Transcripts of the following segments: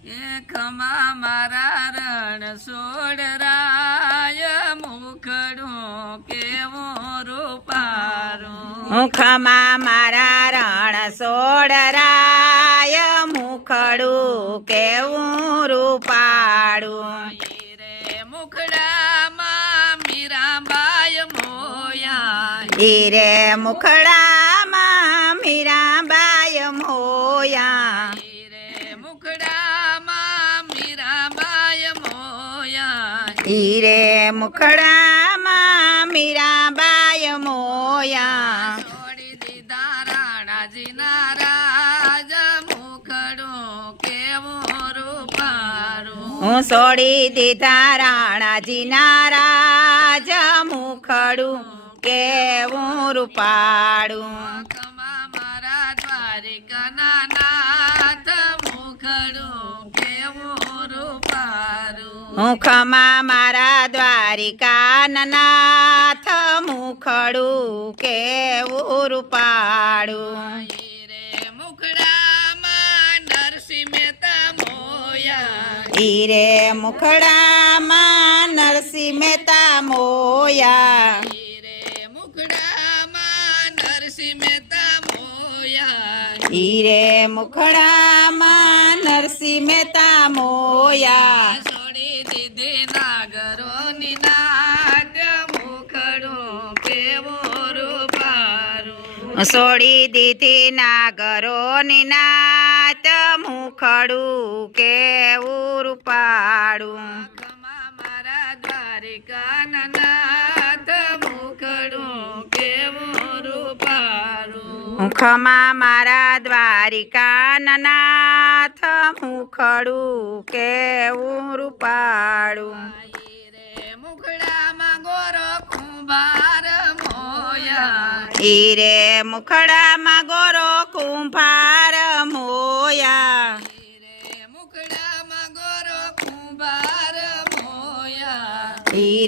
ખમા મારા રણ સોડરાય મુખડું કેવું રૂપારું ખમા મારા રણ સોડરાય મુખડું કેવું રૂપાળું મુખડામાં મીરાબાઈ મોયા રે મુખડામાં મીરાબાઈ મોયા મુખડામાં મીરાબાઈ મોયા રે મુખડામાં મીરાબાઈ મોયા છોડી દીધા રાણાજીના રાજ મુખડું કેવું રૂપારું હું છોડી દીધા રાણાજીના રાજ મુખડું કેવું રૂપાળું ખમા મારા દ્વારિકાના નાથ મુખડું કેવું રૂપારું ખમા મારા દ્વારિકાના નાથ મુખડું કેવું રૂપાળું મુખડામાં નરસિંહ મહેતા મોયા રે મુખડામાં નરસિંહ મહેતા મોયા મુખડામાં નરસિંહ મહેતા મોયા રે મુખડામાં નરસિંહ મહેતા મોયા છોડી દીધી નાગરોની નાગ મુખડું કેવું રૂપારું છોડી દીધી નાગરોની નાત મુખડું કેવું રૂપાળું ખમા મારા દ્વારિકાના નાથ મુખડું કેવું રૂપારું ખમા મારા દ્વારિકાના નાથ મુખડું કેવું રૂપાળું મુખડામાં ગોરો કુંભાર મોયા રે મુખડામાં ગોરો કુંભાર મોયા મુખડામાં ગોરો કુંભાર મોયા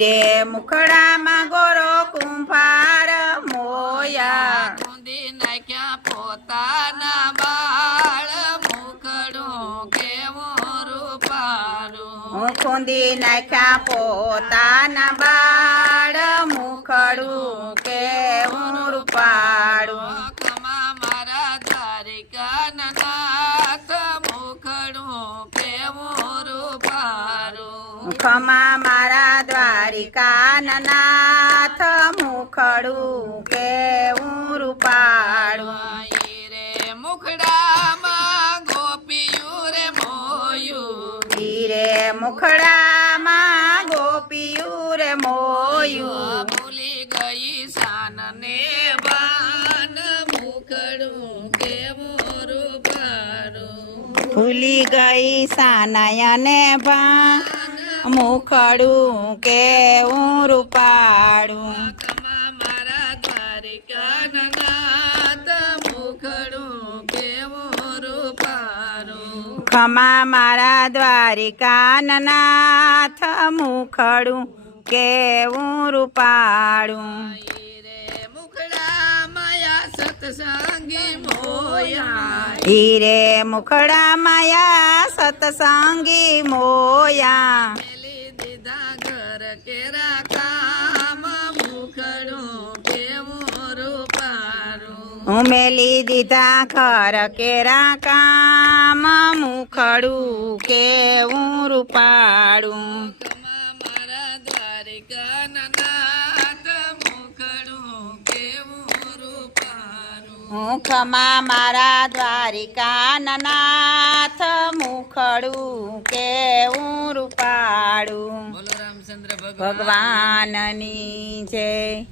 રે મુખડામાં ગોરો કુંભાર મોયા કુંદી નાખ્યા પોતાના બાળ મુખડું કેવું રૂપારું ખૂંદી નાખ્યા પોતાના બાળ મુખડું કેવું રૂપાળું ખમા મારા દ્વારિકાના નાથ મુખડું કેવું રૂપારું ખમા મારા દ્વારિકાના નાથ મુખડું કેવું રૂપાળું મુખડામાં ગોપિયું રે મોયું રે મુખડામાં ગોપિયું રે મોયું ભૂલી ગઈ શાનને બાન મુખડું કેવું રૂપારું ભૂલી ગઈ સાનયને ભાન મુખડું કેવું રૂપાળું ખમા મારા દ્વારિકાના નાથ મુખડું કેવું રૂપારું ખમા મારા દ્વારિકાના નાથ મુખડું કેવું રૂપાળું મુખડામાં સત્સંગી મોયા રે મુખડામાં સત્સંગી મોયા મેલી દીધા ઘર કેરા કામ મુખડું કેવું રૂપારું મેલી દીધા ઘર કેરા કામ મુખડું કેવું રૂપાળું ખમા મારા દ્વારિકાના નાથ મુખડું કેવું રૂપારું ખમા મારા દ્વારિકાના નાથ મુખડું કેવું રૂપાળું બોલો રામચંદ્ર ભગવાનની જય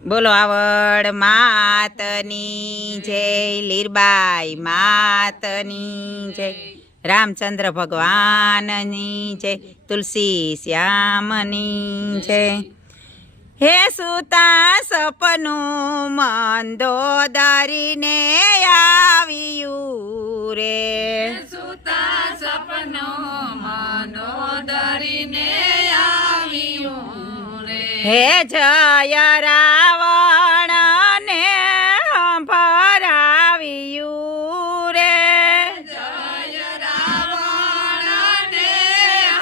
બોલો આવડ માતની જય લીરબાઈ માતની જય રામચંદ્ર ભગવાનની જય તુલસી શ્યામની જય હે સુતા સપનું મંદોદરીને આવ્યું રે સુતા સપનો મનોદર મંદોદરીને આવ્યું રે હે જય રાવણ ને ભરાવ્યું રે જય રાવણને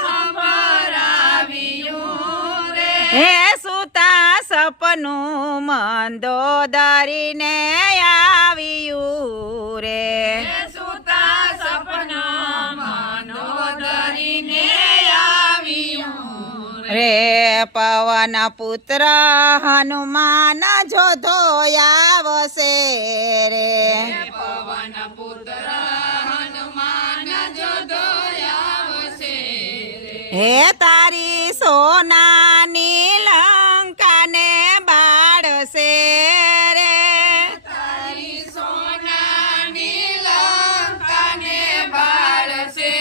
સંભળાવ્યું રે હે સુતા સપનું મંદોદરીને આવ્યું રે સુતા સપના મંદોદરીને આવ્યું રે પવન પુત્ર હનુમાન જોધો આવશે રે પવન પુત્ર હનુમાન જોધો આવશે રે હે તારી સોનાની લંકાને બાળશે રે તારી સોનાની લંકાને બાળશે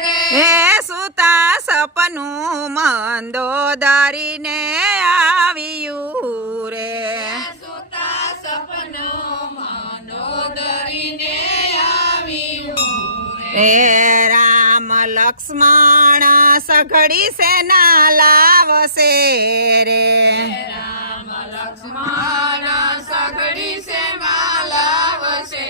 રે હે સુતા સપનું મંદોદરીને આવ્યું રે સુતા સપનું મંદોદરીને આવ્યું રે હે રામ લક્ષ્મણ સઘળી સેના લાવશે રે રામ લક્ષ્મણ સઘળી સેના લાવશે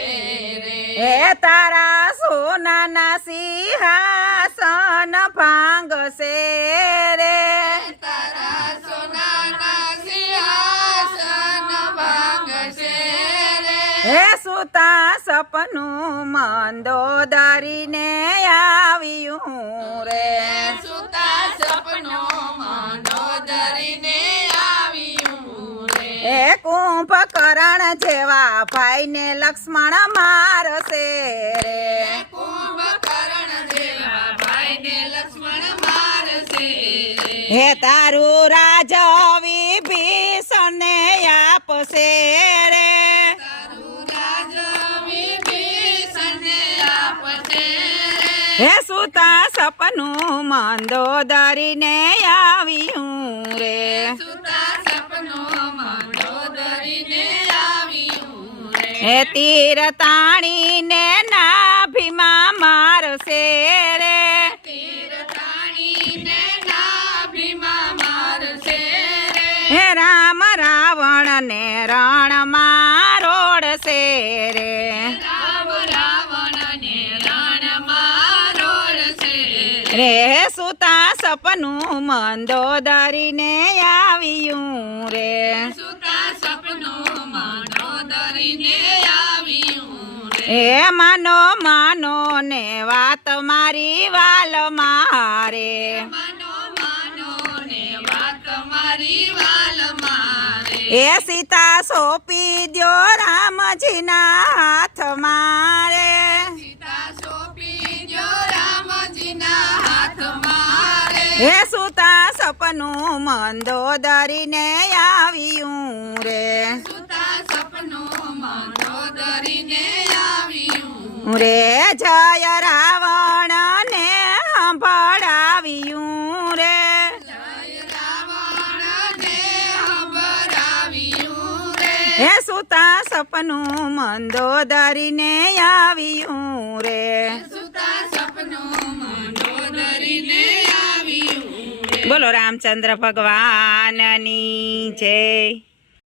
રે હે તારા સોનાના સિંહાસન ભાંગશે રે તારા સોનાના સિંહાસન ભાંગશે રે હે સુતા સપનું મંદોદરીને આવ્યું રે સુતા સપનો મંદોદરીને આવ્યું રે હે કુંભકર્ણ જેવા ભાઈને લક્ષ્મણ મારશે રે કુંભકર્ણ જેવા ભાઈને લક્ષ્મણ મારશે રે હે તારું રાજ વિભીષણને આપશે રે તારું રાજ વિભીષણને આપશે હે સુતા સપનું મંદોદરીને આવ્યું રે સુતા સપનો મંદોદરીને આવ્યું રે હે તીર તાણીને નાભીમાં મારશે રે તીર તાણીને નાભીમાં મારશે રે હે રામ રાવણને રણમાં રોડશે રે રામ રાવણને રણમાં રોડશે રે સુતા સપનું મંદોદરીને આવ્યું રે સુતા સપનો મંદોદરીને આવ્યું રે હે માનો માનો ને વાત મારી વાલ મારે માનો માનો ને વાત મારી વાલ મારે હે સીતા સોંપી દ્યો રામજીના હાથ મારે સીતા સોંપી દ્યો રામજીના હાથ મારે હે સુતા સપનું મંદોદરીને આવ્યું રે સુતા સપનો મંદોદરીને આવ્યું રે જય રાવણ ને સંભળાવ્યું રે જય રાવણને સંભળાવ્યું રે હે સુતા સપનું મંદોદરીને આવ્યું રે સુતા સપનો મંદોદરીને આવ્યું રે બોલો રામચંદ્ર ભગવાનની જય